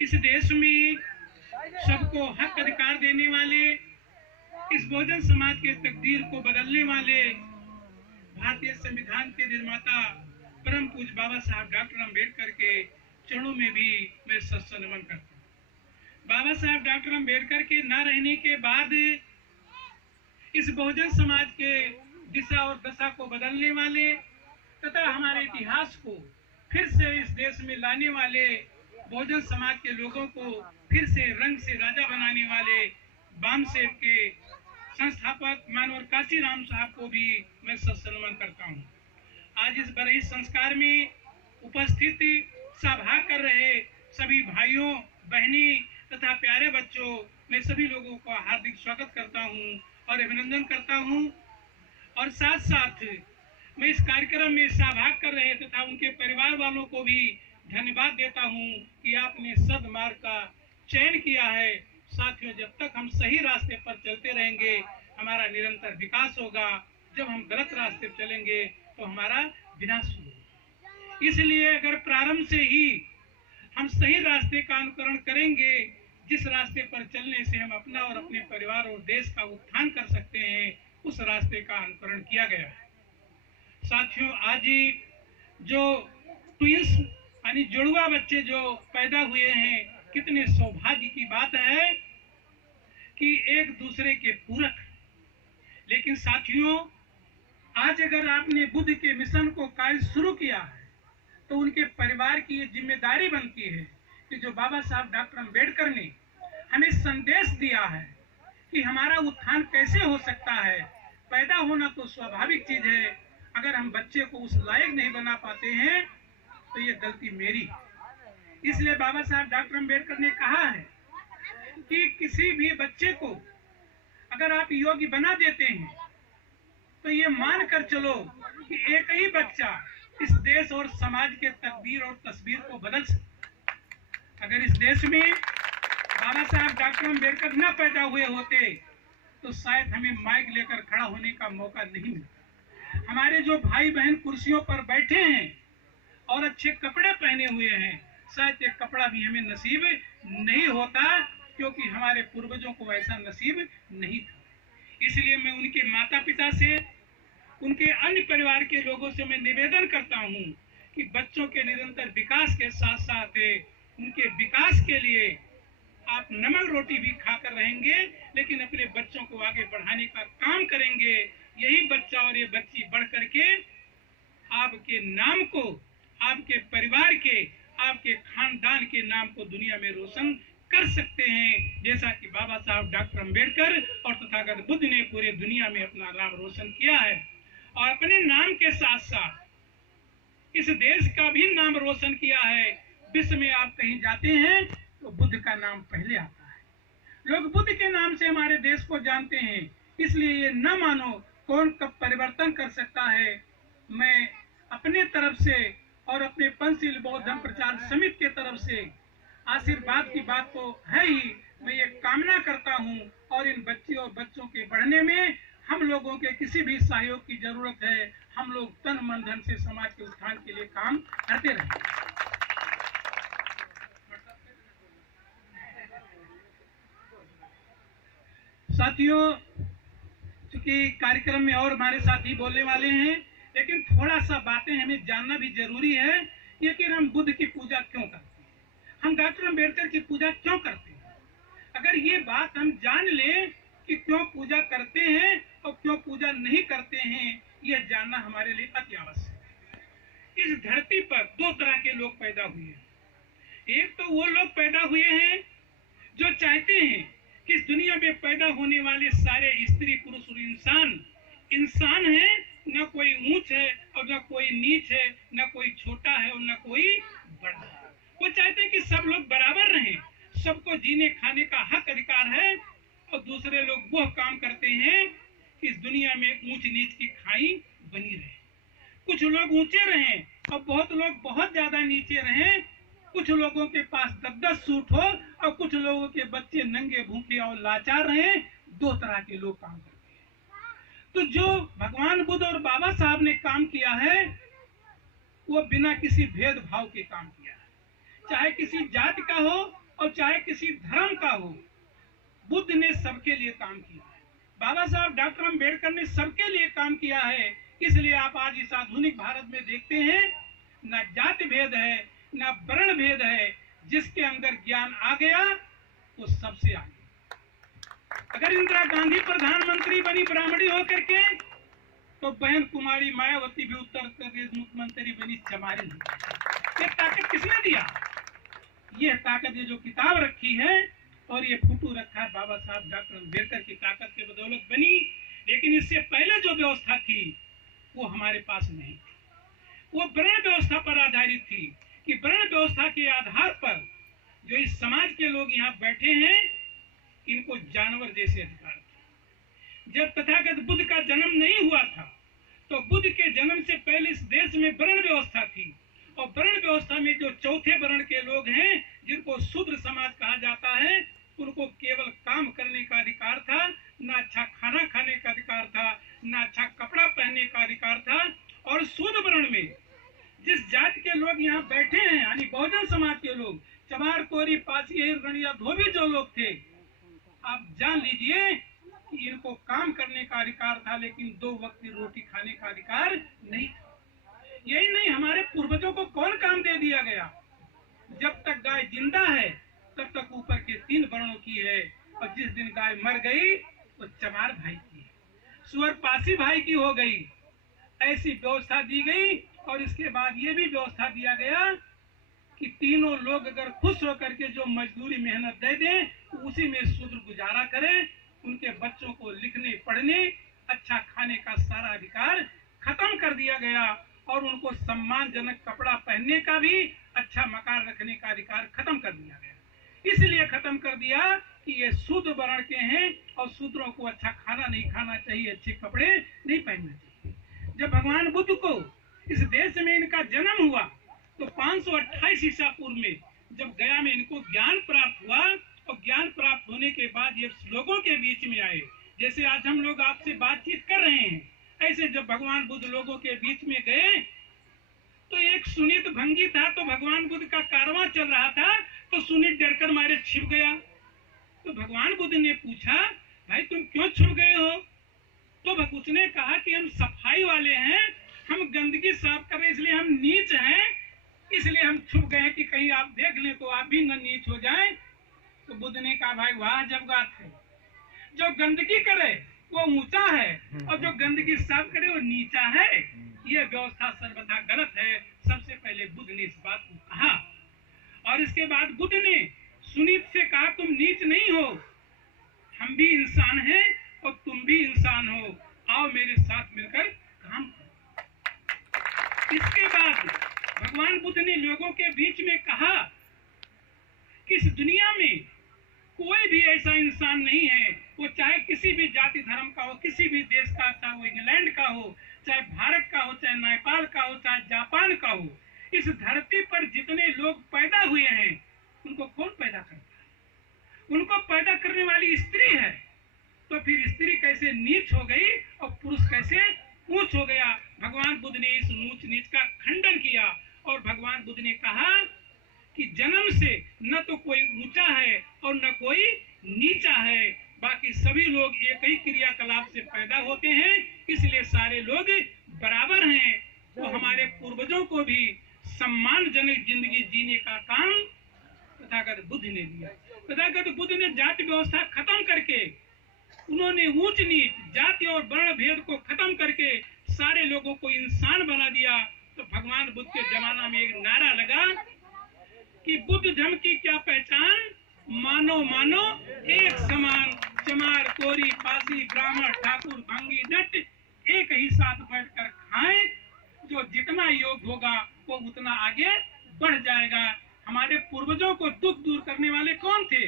इस देश में सबको हक अधिकार देने वाले, इस बहुजन समाज के तकदीर को बदलने वाले भारतीय संविधान के निर्माता परम पूज्य बाबा साहब डॉक्टर अम्बेडकर के चरणों में भी मैं सत्संग नमन करता हूँ। बाबा साहब डॉक्टर अम्बेडकर के न रहने के बाद इस बहुजन समाज के दिशा और दशा को बदलने वाले तथा हमारे इतिहास को फिर से इस देश में लाने वाले, बहुजन समाज के लोगों को फिर से रंग से राजा बनाने वाले वामसेव के संस्थापक मानवर काशीराम साहब को भी मैं सत्संग नमन करता हूँ। आज इस बरही संस्कार में उपस्थित सभा कर रहे सभी भाइयों, बहनी तथा प्यारे बच्चों, मैं सभी लोगों का हार्दिक स्वागत करता हूँ और अभिनंदन करता हूँ। और साथ साथ मैं इस कार्यक्रम में सहभाग कर रहे तथा उनके परिवार वालों को भी धन्यवाद देता हूँ कि आपने सदमार्ग का चयन किया है। साथियों, जब तक हम सही रास्ते पर चलते रहेंगे हमारा निरंतर विकास होगा। जब हम गलत रास्ते पर चलेंगे तो हमारा विनाश होगा। इसलिए अगर प्रारंभ से ही हम सही रास्ते का अनुकरण करेंगे, जिस रास्ते पर चलने से हम अपना और अपने परिवार और देश का उत्थान कर सकते हैं, उस रास्ते का अनुकरण किया गया है। साथियों, आज जो ट्विंस यानी जुड़वा बच्चे जो पैदा हुए हैं, कितने सौभाग्य की बात है कि एक दूसरे के पूरक। लेकिन साथियों, आज अगर आपने बुद्ध के मिशन को कार्य शुरू किया है तो उनके परिवार की ये जिम्मेदारी बनती है कि जो बाबा साहब डॉक्टर अम्बेडकर ने हमें संदेश दिया है कि हमारा उत्थान कैसे हो सकता है। पैदा होना तो स्वाभाविक चीज है, अगर हम बच्चे को उस लायक नहीं बना पाते हैं तो ये गलती मेरी। इसलिए बाबा साहब डॉक्टर अम्बेडकर ने कहा है कि किसी भी बच्चे को अगर आप योग्य बना देते हैं तो ये मान कर चलो कि एक ही बच्चा इस देश और समाज के तकदीर और तस्वीर को बदल सकता। अगर इस देश में बाबा साहब डॉक्टर अम्बेडकर न पैदा हुए होते तो शायद हमें माइक लेकर खड़ा होने का मौका नहीं मिलता। हमारे जो भाई बहन कुर्सियों पर बैठे हैं और अच्छे कपड़े पहने हुए हैं, शायद ये कपड़ा भी हमें नसीब नहीं होता, क्योंकि हमारे पूर्वजों को ऐसा नसीब नहीं था। इसलिए मैं उनके माता पिता से, उनके अन्य परिवार के लोगों से मैं निवेदन करता हूं कि बच्चों के निरंतर विकास के साथ साथ उनके विकास के लिए आप नमक रोटी भी खाकर रहेंगे, लेकिन अपने बच्चों को आगे बढ़ाने का काम करेंगे। यही बच्चा और ये बच्ची बढ़ करके आपके नाम को, आपके परिवार के, आपके खानदान के नाम को दुनिया में रोशन कर सकते हैं, जैसा कि बाबा साहब डॉक्टर अम्बेडकर और तथागत बुद्ध ने पूरे दुनिया में अपना नाम रोशन किया है। और अपने नाम के साथ साथ इस देश का भी नाम रोशन किया है। विश्व में आप कहीं जाते हैं तो बुद्ध का नाम पहले आता है। लोग बुद्ध के नाम से हमारे देश को जानते हैं। इसलिए ये न मानो कौन कब परिवर्तन कर सकता है। मैं अपने तरफ से और अपने पंचशील बौद्ध धर्म प्रचार समिति के तरफ से आशीर्वाद की बात तो है ही, मैं ये कामना करता हूँ और इन बच्चियों और बच्चों के बढ़ने में हम लोगों के किसी भी सहयोग की जरूरत है। हम लोग तन मन धन से समाज के उत्थान के लिए काम करते रहें। साथियों, चूंकि कार्यक्रम में और हमारे साथी बोलने वाले हैं, लेकिन थोड़ा सा बातें हमें जानना भी जरूरी है कि हम बुद्ध की पूजा क्यों करते हैं, हम डॉक्टर अम्बेडकर की पूजा क्यों करते हैं। अगर ये बात हम जान लें कि क्यों पूजा करते हैं और क्यों पूजा नहीं करते हैं, यह जानना हमारे लिए अति आवश्यक है। इस धरती पर दो तरह के लोग पैदा हुए हैं। एक तो वो लोग पैदा हुए हैं जो चाहते हैं कि इस दुनिया में पैदा होने वाले सारे स्त्री पुरुष और इंसान हैं, न कोई ऊंच है और न कोई नीच है, न कोई छोटा है और न कोई बड़ा है। वो चाहते हैं कि सब लोग बराबर रहें, सबको जीने खाने का हक अधिकार है। और दूसरे लोग वो काम करते हैं कि इस दुनिया में ऊंच नीच की खाई बनी रहे। कुछ लोग ऊंचे रहें और बहुत लोग बहुत ज्यादा नीचे रहें। कुछ लोगों के पास 10-10 सूट हो और कुछ लोगों के बच्चे नंगे भूखे और लाचार रहें। दो तरह के लोग काम करते हैं। तो जो भगवान बुद्ध और बाबा साहब ने काम किया है वो बिना किसी भेदभाव के काम किया है। चाहे किसी जाति का हो, और चाहे किसी धर्म का हो, बुद्ध ने सबके लिए काम किया है। बाबा साहब डॉक्टर अम्बेडकर ने सबके लिए काम किया है। इसलिए आप आज इस आधुनिक भारत में देखते हैं, न जाति भेद है, न वर्ण भेद है। जिसके अंदर ज्ञान आ गया वो सबसे आगे। अगर इंदिरा गांधी प्रधानमंत्री बनी ब्राह्मणी होकर के, तो बहन कुमारी मायावती भी उत्तर प्रदेश मुख्यमंत्री बनी चमारी। ये ताकत किसने दिया? ये ताकत, ये जो किताब रखी है और ये फोटो रखा है, बाबा साहब डॉक्टर अम्बेडकर की ताकत के बदौलत बनी। लेकिन इससे पहले जो व्यवस्था थी वो हमारे पास नहीं थी। वो वर्ण व्यवस्था पर आधारित थी कि वर्ण व्यवस्था के आधार पर जो इस समाज के लोग यहाँ बैठे हैं, इनको जानवर जैसे अधिकार थे। जब तथागत बुद्ध का जन्म नहीं हुआ था, तो बुद्ध के जन्म से पहले इस देश में वर्ण व्यवस्था थी। और वर्ण व्यवस्था में जो चौथे वर्ण के लोग हैं, जिनको शूद्र समाज कहा जाता है, उनको केवल काम करने का अधिकार था, न अच्छा खाना खाने का अधिकार था, न अच्छा कपड़ा पहनने का अधिकार था। और शूद्र वर्ण में जिस जाति के लोग यहाँ बैठे हैं, यानी बहुजन समाज के लोग, चमार, कोरी, पासी, अहिर, गणिया, धोबी जो लोग थे, आप जान लीजिए कि इनको काम करने का अधिकार था, लेकिन 2 वक्त की रोटी खाने का अधिकार नहीं था। यही नहीं, हमारे पूर्वजों को कौन काम दे दिया गया? जब तक गाय जिंदा है तब तक ऊपर के 3 वर्णों की है, और जिस दिन गाय मर गई वो चमार भाई की है, सुअर पासी भाई की हो गई। ऐसी व्यवस्था दी गई। और इसके बाद ये भी व्यवस्था दिया गया कि तीनों लोग अगर खुश होकर के जो मजदूरी मेहनत दे दें, उसी में शूद्र गुजारा करें। उनके बच्चों को लिखने पढ़ने, अच्छा खाने का सारा अधिकार खत्म कर दिया गया। और उनको सम्मानजनक कपड़ा पहनने का भी, अच्छा मकान रखने का अधिकार खत्म कर दिया गया। इसलिए खत्म कर दिया कि ये शूद्र वर्ण के हैं और शूद्रों को अच्छा खाना नहीं खाना चाहिए, अच्छे कपड़े नहीं पहनना चाहिए। जब भगवान बुद्ध को इस देश में इनका जन्म हुआ, तो 528 ईसा पूर्व में जब गया में इनको ज्ञान प्राप्त हुआ, और ज्ञान प्राप्त होने के बाद ये लोगों के बीच में आए, जैसे आज हम लोग आपसे बातचीत कर रहे हैं, ऐसे जब भगवान बुद्ध लोगों के बीच में गए, तो एक सुनीत भंगी था। तो भगवान बुद्ध का कारवां चल रहा था, तो सुनीत डरकर मारे छिप गया। तो भगवान बुद्ध ने पूछा, भाई तुम क्यों छुप गए हो? तो उसने कहा कि हम सफाई वाले हैं, हम गंदगी साफ कर रहे, इसलिए हम नीच हैं, इसलिए हम छुप गए कि कहीं आप देख लें तो आप भी न नीच हो जाएं। तो बुद्ध ने कहा, भाई वाह जब बात है, जो गंदगी करे वो ऊंचा है, और जो गंदगी साफ करे वो नीचा है। यह व्यवस्था सर्वथा गलत है। सबसे पहले बुद्ध ने इस बात को कहा। और इसके बाद बुद्ध ने सुनीत से कहा, तुम नीच नहीं हो, हम भी इंसान हैं और तुम भी इंसान हो, आओ मेरे साथ मिलकर काम करो। इसके बाद भगवान बुद्ध ने लोगों के बीच में कहा कि इस दुनिया में कोई भी ऐसा इंसान नहीं है, वो चाहे किसी भी जाति धर्म का हो, किसी भी देश का, चाहे वो इंग्लैंड का हो, चाहे भारत का हो, चाहे नेपाल का हो, चाहे जापान का हो, इस धरती पर जितने लोग पैदा हुए हैं, उनको कौन पैदा करता है? उनको पैदा करने वाली स्त्री है। तो फिर स्त्री कैसे नीच हो गई और पुरुष कैसे ऊंच हो गया? भगवान बुद्ध ने इस ऊंच नीच का खंडन किया। और भगवान बुद्ध ने कहा कि जन्म से न तो कोई ऊंचा है और न कोई नीचा है, बाकी सभी लोग एक ही क्रियाकलाप से पैदा होते हैं, इसलिए सारे लोग बराबर हैं। तो हमारे पूर्वजों को भी सम्मानजनक जिंदगी जीने का काम तथागत बुद्ध ने दिया। तथागत बुद्ध ने जाति व्यवस्था खत्म करके, उन्होंने ऊंच नीच, जाति और वर्ण भेद को खत्म करके सारे लोगों को इंसान बना दिया। तो भगवान बुद्ध के जमाना में एक नारा लगा कि बुद्ध धर्म की क्या पहचान, मानो मानो एक समान, चमार, कोरी, पासी, ब्राह्मण, ठाकुर, भंगी, नट एक ही साथ बैठकर खाएं। जो जितना योग होगा वो उतना आगे बढ़ जाएगा। हमारे पूर्वजों को दुख दूर करने वाले कौन थे?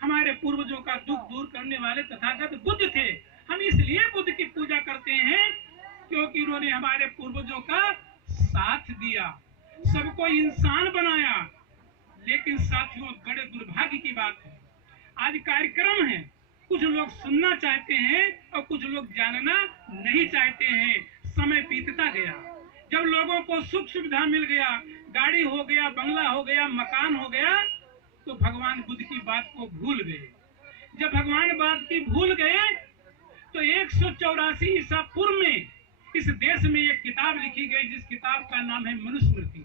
हमारे पूर्वजों का दुख दूर करने वाले तथागत बुद्ध थे। हम इसलिए बुद्ध की पूजा करते हैं क्योंकि उन्होंने हमारे पूर्वजों का साथ दिया, सबको इंसान बनाया। लेकिन साथियों, बड़े दुर्भाग्य की बात है, आज कार्यक्रम है, कुछ लोग सुनना चाहते हैं और कुछ लोग जानना नहीं चाहते हैं। समय बीतता गया, जब लोगों को सुख सुविधा मिल गया, गाड़ी हो गया, बंगला हो गया, मकान हो गया, तो भगवान बुद्ध की बात को भूल गए। जब भगवान बात की भूल गए तो 184 ईसा पूर्व में इस देश में एक किताब लिखी गई, जिस किताब का नाम है मनुस्मृति।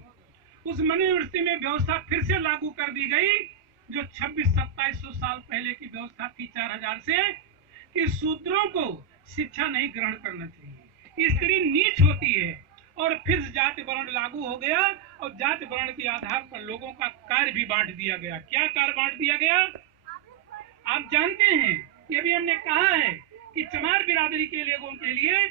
उस मनुस्मृति में व्यवस्था फिर से लागू कर दी गई, जो 2600-2700 साल पहले की व्यवस्था थी 4000 से, कि शूद्रों को शिक्षा नहीं ग्रहण करना चाहिए, स्त्री नीच होती है। और फिर जाति वर्ण लागू हो गया और जाति वर्ण के आधार पर लोगों का कार्य भी बांट दिया गया। क्या कार्य बांट दिया गया आप जानते हैं? ये भी हमने कहा है कि चमार बिरादरी के लोगों के लिए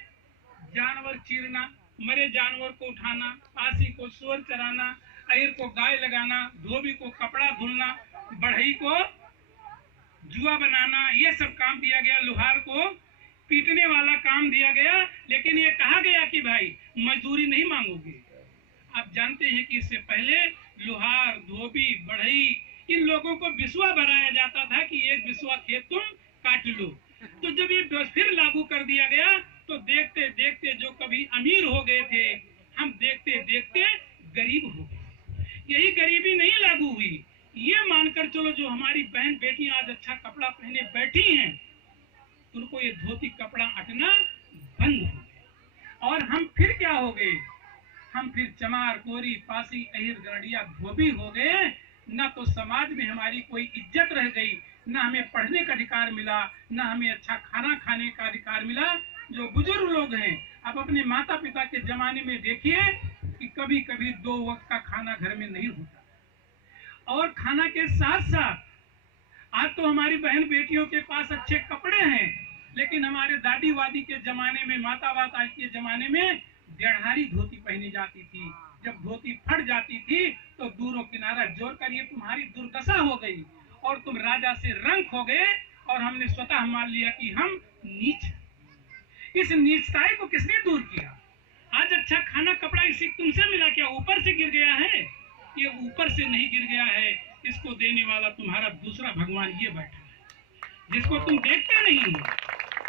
जानवर चीरना, मरे जानवर को उठाना, पासी को सूअर चराना, अहिर को गाय लगाना, धोबी को कपड़ा धुलना, बढ़ई को जुआ बनाना, ये सब काम दिया गया। लोहार को पीटने वाला काम दिया गया। लेकिन ये कहा गया कि भाई मजदूरी नहीं मांगोगे। आप जानते हैं कि इससे पहले लोहार, धोबी, बढ़ई, इन लोगों को बिस्वा भराया जाता था कि एक बिस्वा खेत तुम काट लो। तो जब ये फिर लागू कर दिया गया तो देखते देखते जो कभी अमीर हो गए थे, हम देखते देखते गरीब हो गए। यही गरीबी नहीं लागू हुई, ये मानकर चलो जो हमारी बहन बेटियां आज अच्छा कपड़ा पहने बैठी हैं, उनको ये धोती कपड़ा हटना बंद हो गया। और हम फिर क्या हो गए? हम फिर चमार, कोरी, पासी, अहिर, गरडिया, धोबी हो गए। न तो समाज में हमारी कोई इज्जत रह गई, न हमें पढ़ने का अधिकार मिला, न हमें अच्छा खाना खाने का अधिकार मिला। जो बुजुर्ग लोग हैं, आप अपने माता पिता के जमाने में देखिए कि कभी कभी 2 वक्त का खाना घर में नहीं होता। और खाना के साथ साथ आज तो हमारी बहन बेटियों के पास अच्छे कपड़े हैं, लेकिन हमारे दादी वादी के जमाने में, माता वाता के जमाने में डेढ़हारी धोती पहनी जाती थी। जब धोती फट जाती थी तो दूरों किनारा जोर कर ये तुम्हारी दुर्दशा हो गई और तुम राजा से रंक हो गए और हमने स्वतः मान लिया कि हम नीच। इस नीचताई को किसने दूर किया? आज अच्छा खाना कपड़ा इसी तुमसे मिला, क्या ऊपर से गिर गया है? ये ऊपर से नहीं गिर गया है, इसको देने वाला तुम्हारा दूसरा भगवान ये बैठा है, जिसको तुम देखते नहीं हो,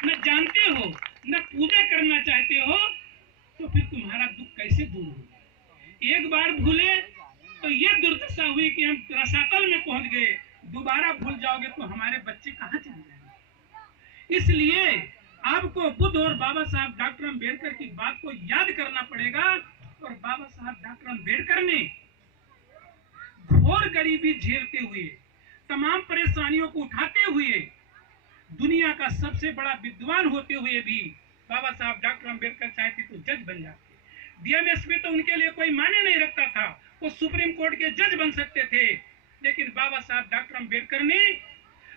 न जानते हो, न पूजा करना चाहते हो, तो फिर तुम्हारा दुख कैसे दूर होगा? एक बार भूले तो ये दुर्दशा हुई कि हम रसातल में पहुंच गए। दोबारा भूल जाओगे तो हमारे बच्चे कहाँ चले जाएंगे? इसलिए आपको बुद्ध और बाबा साहब डॉक्टर अम्बेडकर की बात को याद करना पड़ेगा। और बाबा साहब डॉक्टर अम्बेडकर ने घोर गरीबी झेलते हुए, तमाम परेशानियों को उठाते हुए, दुनिया का सबसे बड़ा विद्वान होते हुए भी बाबा साहब डॉक्टर अम्बेडकर चाहते तो जज बन जाते। डीएमएस में तो उनके लिए कोई मायने नहीं रखता था, वो सुप्रीम कोर्ट के जज बन सकते थे। लेकिन बाबा साहब डॉक्टर अम्बेडकर ने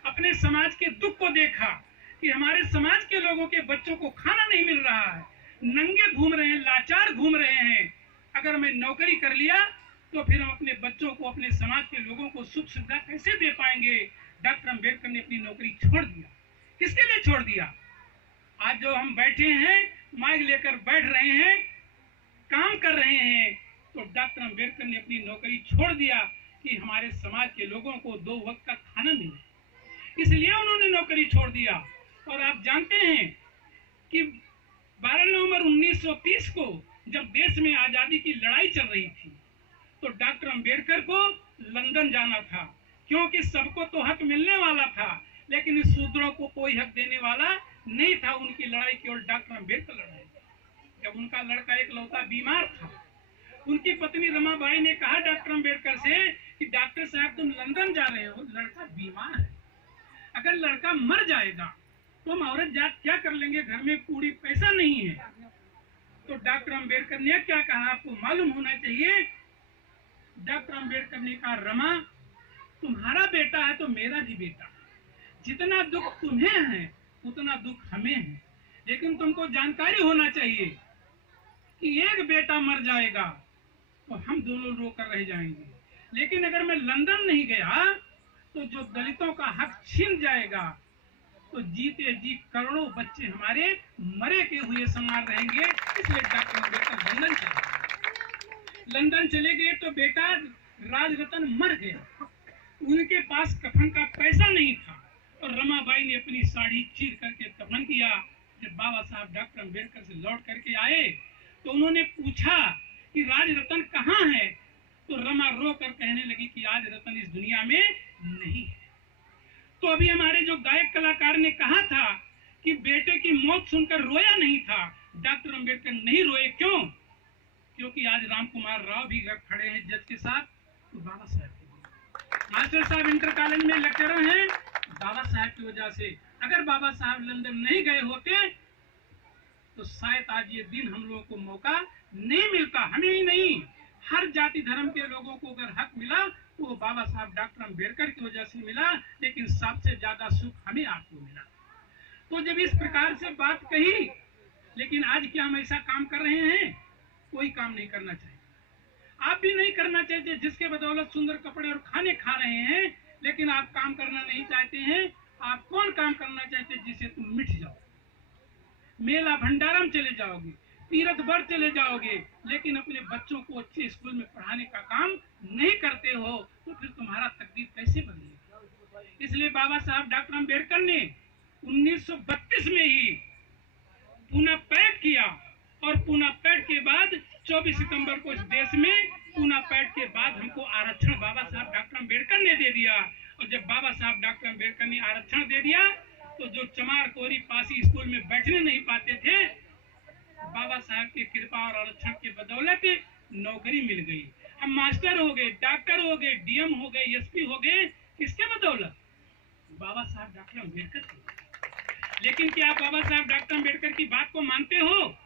अपने समाज के दुख को देखा कि हमारे समाज के लोगों के बच्चों को खाना नहीं मिल रहा है, नंगे घूम रहे हैं, लाचार घूम रहे हैं। अगर मैं नौकरी कर लिया तो फिर हम अपने बच्चों को, अपने समाज के लोगों को सुख सुविधा कैसे दे पाएंगे? डॉक्टर अम्बेडकर ने अपनी नौकरी छोड़ दिया। किसके लिए छोड़ दिया? आज जो हम बैठे हैं, माइक लेकर बैठ रहे हैं, काम कर रहे हैं, तो डॉक्टर अम्बेडकर ने अपनी नौकरी छोड़ दिया कि हमारे समाज के लोगों को 2 वक्त का खाना मिले, इसलिए उन्होंने नौकरी छोड़ दिया। और आप जानते हैं कि 12 नवंबर 1930 को जब देश में आजादी की लड़ाई चल रही थी, तो डॉक्टर अम्बेडकर को लंदन जाना था, क्योंकि सबको तो हक मिलने वाला था, लेकिन इस शूद्रों को कोई हक देने वाला नहीं था। उनकी लड़ाई केवल डॉक्टर अम्बेडकर लड़ाई। जब उनका लड़का एक लौता बीमार था, उनकी पत्नी रमाबाई ने कहा डॉक्टर अम्बेडकर से कि डॉक्टर साहब तुम लंदन जा रहे हो, लड़का बीमार है, अगर लड़का मर जाएगा तो हम औरत जात क्या कर लेंगे, घर में पूरी पैसा नहीं है। तो डॉक्टर अम्बेडकर ने क्या कहा आपको मालूम होना चाहिए। डॉक्टर अम्बेडकर ने कहा रमा, तुम्हारा बेटा है तो मेरा भी बेटा है, जितना दुख तुम्हें है उतना दुख हमें है। लेकिन तुमको जानकारी होना चाहिए कि एक बेटा मर जाएगा तो हम दोनों रोकर रह जाएंगे, लेकिन अगर मैं लंदन नहीं गया तो जो दलितों का हक छीन जाएगा, तो जीते जी करोड़ों बच्चे हमारे मरे के हुए समान रहेंगे। इसलिए डॉक्टर अम्बेडकर लंदन चले गए। लंदन चले गए तो बेटा राजरतन मर गया, उनके पास कफन का पैसा नहीं था, और रमाबाई ने अपनी साड़ी चीर करके दफन किया। जब बाबा साहब डॉक्टर अम्बेडकर से लौट करके आए तो उन्होंने पूछा कि राज रतन कहाँ है? तो रमा रो कर कहने लगी कि आज रतन इस दुनिया में तो अभी हमारे जो गायक कलाकार ने कहा था कि बेटे की मौत सुनकर रोया नहीं था, डॉक्टर अंबेडकर नहीं रोए। क्यों? क्योंकि आज राम कुमार राव भी खड़े हैं जज के साथ, तो बाबा साहब मास्टर साहब इंटर कॉलेज में लेक्चरर हैं बाबा साहब की वजह से। अगर बाबा साहब लंदन नहीं गए होते तो शायद आज ये दिन हम लोगों को मौका नहीं मिलता। हमें ही नहीं, हर जाति धर्म के लोगों को अगर हक मिला तो वो बाबा साहब डॉक्टर अंबेडकर की वजह से मिला, लेकिन सबसे ज्यादा सुख हमें आपको मिला। तो जब इस प्रकार से बात कही, लेकिन आज क्या हम ऐसा काम कर रहे हैं? कोई काम नहीं करना चाहिए, आप भी नहीं करना चाहिए। जिसके बदौलत सुंदर कपड़े और खाने खा रहे हैं, लेकिन आप काम करना नहीं चाहते हैं। आप कौन काम करना चाहते हैं जिसे तुम मिट जाओ? मेला भंडारा में चले जाओगे, तीर्थ बर चले जाओगे, लेकिन अपने बच्चों को अच्छे स्कूल में पढ़ाने का काम नहीं करते हो, तो फिर तुम्हारा तकदीर कैसे बदलेगा? इसलिए बाबा साहब डॉक्टर अंबेडकर ने 1932 में ही पुनः पैठ किया, और पुनः पैठ के बाद 24 सितंबर को इस देश में पुनः पैठ के बाद हमको आरक्षण बाबा साहब डॉक्टर अंबेडकर ने दे दिया। और जब बाबा साहब डॉक्टर अंबेडकर ने आरक्षण दे दिया, तो जो चमार कोरी पासी स्कूल में बैठने नहीं पाते थे, बाबा साहब की कृपा और आरक्षण के बदौलत नौकरी मिल गई। हम मास्टर हो गए, डॉक्टर हो गए, डीएम हो गए, एसपी हो गए। किसके बदौलत? बाबा साहब डॉक्टर अंबेडकर की। लेकिन क्या आप बाबा साहब डॉक्टर अंबेडकर की बात को मानते हो?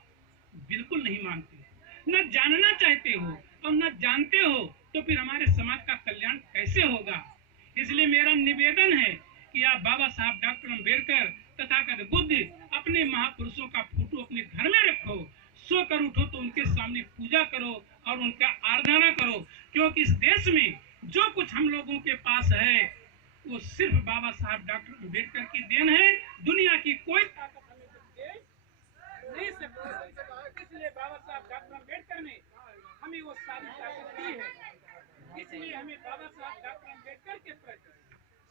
बिल्कुल नहीं मानते, न जानना चाहते हो, और न जानते हो तो फिर हमारे समाज का कल्याण कैसे होगा? इसलिए मेरा निवेदन है कि आप बाबा साहब डॉक्टर अंबेडकर तथागत बुद्ध अपने महापुरुषों का फोटो अपने घर में रखो, सोकर उठो तो उनके सामने पूजा करो और उनका आराधना करो, क्योंकि इस देश में जो कुछ हम लोगों के पास है वो सिर्फ बाबा साहब डॉक्टर अंबेडकर की देन है। दुनिया की कोई ताकत हमें दे नहीं सकती। इसलिए बाबा साहब डॉक्टर अंबेडकर ने हमें वो सारी ताकत दी है। इसलिए हमें बाबा साहब डॉक्टर अंबेडकर के प्रति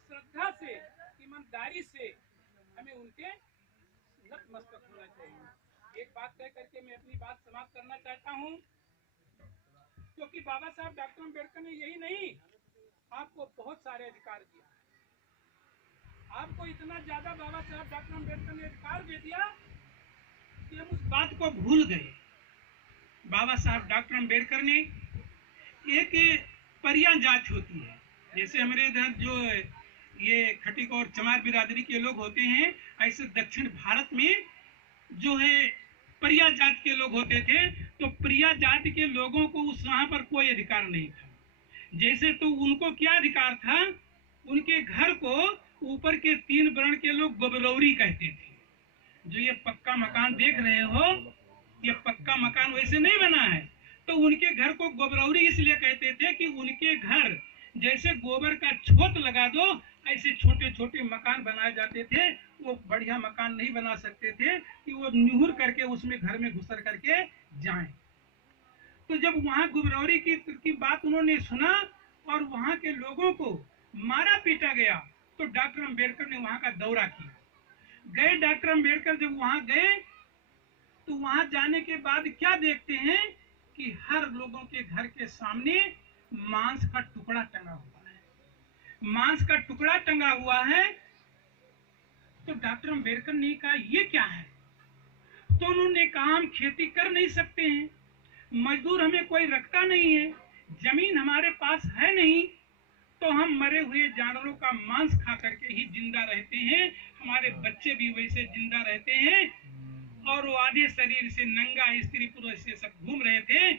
श्रद्धा से, ईमानदारी से हमें उनके नतमस्तक होना चाहिए। एक बात तय करके मैं अपनी बात समाप्त करना चाहता हूँ, क्योंकि बाबा साहब डॉक्टर अंबेडकर ने यही नहीं, आपको बहुत सारे अधिकार दिया। आपको इतना ज्यादा बाबा साहब डॉक्टर अंबेडकर ने अधिकार दे दिया कि हम उस बात को भूल गए। बाबा साहब डॉक्टर अंबेडकर ने एक परिया जांच होती है, जैसे हमारे इधर जो ये खटिक और चमार बिरादरी के लोग होते हैं, ऐसे दक्षिण भारत में जो है परिया जात के लोग होते थे। तो परिया जात के लोगों को उस वहां पर कोई अधिकार नहीं था। जैसे तो उनको क्या अधिकार था, उनके घर को ऊपर के 3 वर्ण के लोग गोबरौरी कहते थे। जो ये पक्का मकान देख रहे हो, ये पक्का मकान वैसे नहीं बना है, तो उनके घर को गोबरौरी इसलिए कहते थे कि उनके घर जैसे गोबर का छोत लगा दो, ऐसे छोटे छोटे मकान बनाए जाते थे। वो बढ़िया मकान नहीं बना सकते थे कि वो निहुर करके उसमें घर में घुसर करके जाएं। तो जब वहां गोबरौरी की बात उन्होंने सुना और वहां के लोगों को मारा पीटा गया, तो डॉक्टर अंबेडकर ने वहां का दौरा किया। गए डॉक्टर अंबेडकर जब वहां गए, तो वहां जाने के बाद क्या देखते हैं कि हर लोगों के घर के सामने मांस का टुकड़ा टंगा हुआ है। मांस का टुकड़ा टंगा हुआ है। तो डॉक्टर अंबेडकर ने कहा ये क्या है? तो उन्होंने कहा हम खेती कर नहीं सकते हैं, मजदूर हमें कोई रखता नहीं है, जमीन हमारे पास है नहीं, तो हम मरे हुए जानवरों का मांस खा करके ही जिंदा रहते हैं। हमारे बच्चे भी वैसे जिंदा रहते हैं। और वो आधे शरीर से नंगा स्त्री पुरुष से सब घूम रहे थे।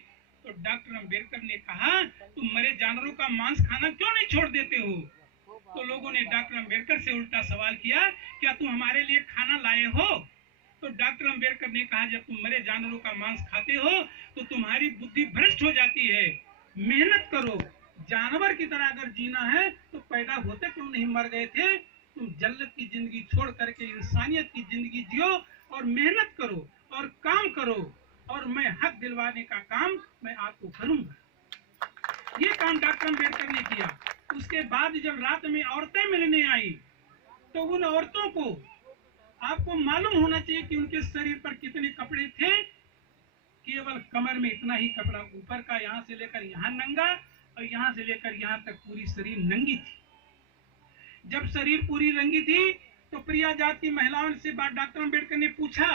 तो डॉक्टर अंबेडकर ने कहा तुम मरे जानवरों का मांस खाना क्यों नहीं छोड़ देते हो? तो लोगों ने डॉक्टर अंबेडकर से उल्टा सवाल किया, क्या तुम हमारे लिए खाना लाए हो? तो डॉक्टर अंबेडकर ने कहा जब तुम मरे जानवरों का मांस खाते हो तो तुम्हारी बुद्धि भ्रष्ट हो जाती है। मेहनत करो, जानवर की तरह अगर जीना है तो पैदा होते क्यों नहीं मर गए थे? तुम जन्नत की जिंदगी छोड़ करके इंसानियत की जिंदगी जियो और मेहनत करो और काम करो, और मैं हक दिलवाने का काम मैं आपको करूंगा। ये काम डॉक्टर अंबेडकर ने किया। उसके बाद जब रात में औरतें मिलने आई, तो उन औरतों को आपको मालूम होना चाहिए कि उनके शरीर पर कितने कपड़े थे। केवल कमर में इतना ही कपड़ा, ऊपर का यहाँ से लेकर यहाँ नंगा और यहाँ से लेकर यहाँ तक पूरी शरीर नंगी थी। जब शरीर पूरी रंगी थी तो प्रिया जात की महिलाओं से डॉक्टर अम्बेडकर ने पूछा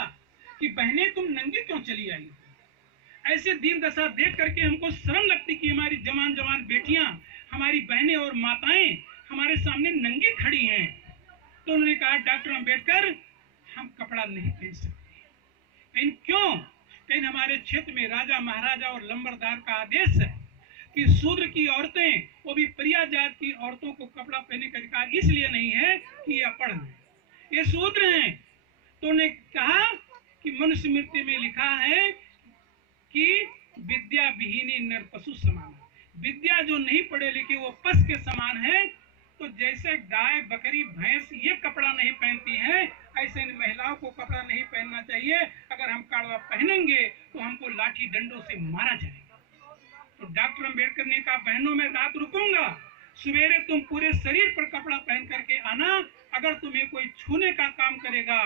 कि बहने तुम नंगी क्यों चली आई? ऐसे दीन दशा देख करके हमको शर्म लगती कि हमारी जवान जवान बेटियां, हमारी बहनें और माताएं हमारे सामने नंगी खड़ी हैं। तो उन्होंने कहा डॉक्टर अम्बेडकर हम कपड़ा नहीं पहन सकते। लेकिन क्यों? लेकिन हमारे क्षेत्र में राजा महाराजा और लंबरदार का आदेश है कि शूद्र की औरतें, वो भी प्रिया जात की औरतों को कपड़ा पहनने का अधिकार इसलिए नहीं है कि ये अपढ़ हैं, ये शूद्र हैं। तो उन्होंने कहा कि मनुस्मृति में लिखा है कि विद्या विहीनी नर पशु समान। विद्या जो नहीं पढ़े लिखे वो पशु के समान है। तो जैसे गाय बकरी भैंस ये कपड़ा नहीं पहनती हैं, ऐसे इन महिलाओं को कपड़ा नहीं पहनना चाहिए। अगर हम कड़वा पहनेंगे तो हमको लाठी डंडों से मारा जाएगा। तो डॉक्टर अम्बेडकर ने कहा बहनों मैं रात रुकूंगा, सवेरे तुम पूरे शरीर पर कपड़ा पहन करके आना। अगर तुम्हें कोई छूने का काम करेगा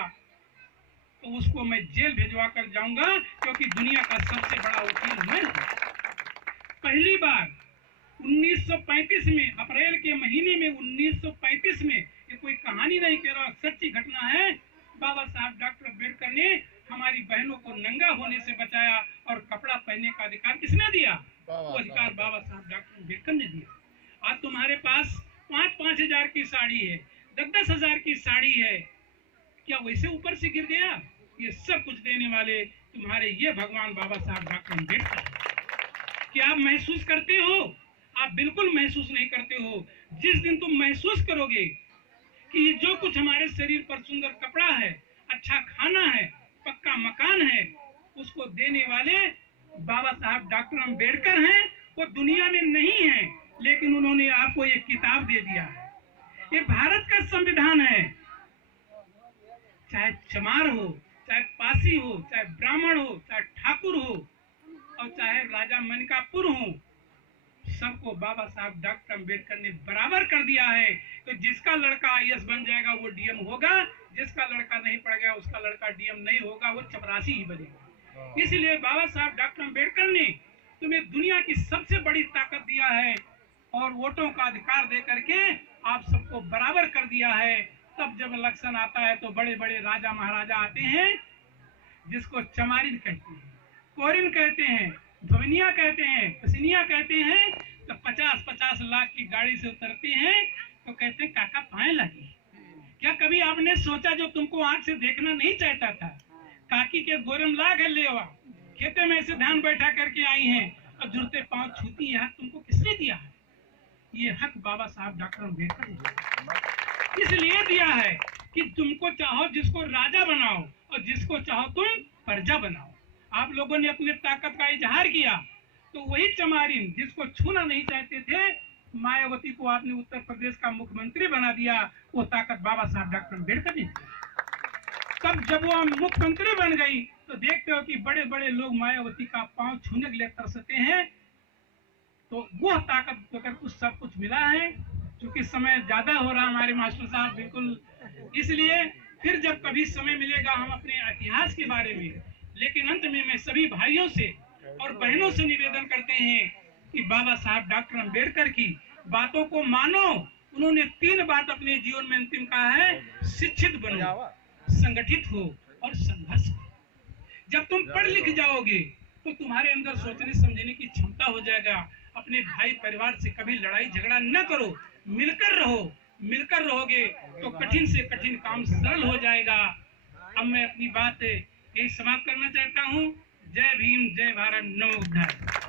तो उसको मैं जेल भिजवा कर जाऊंगा, क्योंकि दुनिया का सबसे बड़ा वकील मैं हूं। पहली बार 1935 में, अप्रैल के महीने में 1935 में, ये कोई कहानी नहीं कह रहा, सच्ची घटना है, बाबा साहब डॉक्टर अम्बेडकर ने हमारी बहनों को नंगा होने से बचाया। और कपड़ा पहनने का अधिकार किसने दिया? वो अधिकार बाबा साहब डॉक्टर अम्बेडकर ने दिया। आज तुम्हारे पास 5-5 हजार की साड़ी है, 10-10 हजार की साड़ी है, क्या वैसे ऊपर से गिर गया? ये सब कुछ देने वाले तुम्हारे ये भगवान बाबा साहब डॉक्टर अम्बेडकर। क्या आप महसूस करते हो? आप बिल्कुल महसूस नहीं करते हो। जिस दिन तुम महसूस करोगे कि ये जो कुछ हमारे शरीर पर सुंदर कपड़ा है, अच्छा खाना है, पक्का मकान है, उसको देने वाले बाबा साहब डॉक्टर अम्बेडकर हैं। वो दुनिया में नहीं है, लेकिन उन्होंने आपको एक किताब दे दिया है। ये भारत का संविधान है। चाहे चमार हो, चाहे पासी हो, चाहे ब्राह्मण हो, चाहे ठाकुर हो, और चाहे राजा मनकापुर हो, सबको बाबा साहब डॉक्टर अम्बेडकर ने बराबर कर दिया है। तो जिसका लड़का आईएएस बन जाएगा वो डीएम होगा, जिसका लड़का नहीं पढ़ गया उसका लड़का डीएम नहीं होगा, वो चपरासी ही बनेगा। इसलिए बाबा साहब डॉक्टर अम्बेडकर ने तुम्हें दुनिया की सबसे बड़ी ताकत दिया है और वोटों का अधिकार दे करके आप सबको बराबर कर दिया है। तब जब इलेक्शन आता है तो बड़े बड़े राजा महाराजा आते हैं, जिसको चमारिन कहते हैं, कोरिन कहते हैं, धवनिया कहते हैं, पसिनिया कहते हैं। तो 50-50 लाख की गाड़ी से उतरते हैं तो कहते हैं काका पाए लगी। क्या कभी आपने सोचा जो तुमको आंख से देखना नहीं चाहता था, काकी के गोरम लाग है लेवा, खेते में ऐसे धान बैठा करके आई हैं और जुड़ते पांव छूती है, तुमको किसने दिया है? ये हक बाबा साहब डॉक्टर अम्बेडकर ने इसलिए दिया है कि तुमको चाहो जिसको राजा बनाओ और जिसको चाहो तुम प्रजा बनाओ। आप लोगों ने अपने ताकत का इजहार किया, तो वही चमारिन जिसको छूना नहीं चाहते थे, मायावती को आपने उत्तर प्रदेश का मुख्यमंत्री बना दिया। वो ताकत बाबा साहब डॉक्टर अम्बेडकर ने दी। तब जब वो मुख्यमंत्री बन गई तो देखते हो कि बड़े बड़े लोग मायावती का पांव छूने के लिए तरसते हैं। तो वो ताकत को कुछ सब कुछ मिला है। क्योंकि समय ज्यादा हो रहा हमारे मास्टर साहब, बिल्कुल इसलिए फिर जब कभी समय मिलेगा हम अपने इतिहास के बारे में। लेकिन अंत में मैं सभी भाइयों से और बहनों से निवेदन करते हैं कि बाबा साहब डॉक्टर अम्बेडकर की बातों को मानो। उन्होंने 3 बात अपने जीवन में अंतिम कहा है, शिक्षित बनो, संगठित हो और संघर्ष करो। जब तुम पढ़ लिख जाओगे तो तुम्हारे अंदर सोचने समझने की क्षमता हो जाएगा। अपने भाई परिवार से कभी लड़ाई झगड़ा न करो, मिलकर रहो। मिलकर रहोगे तो कठिन से कठिन काम सरल हो जाएगा। अब मैं अपनी बात यही समाप्त करना चाहता हूँ। जय भीम, जय भारत, नमो बुद्धाय।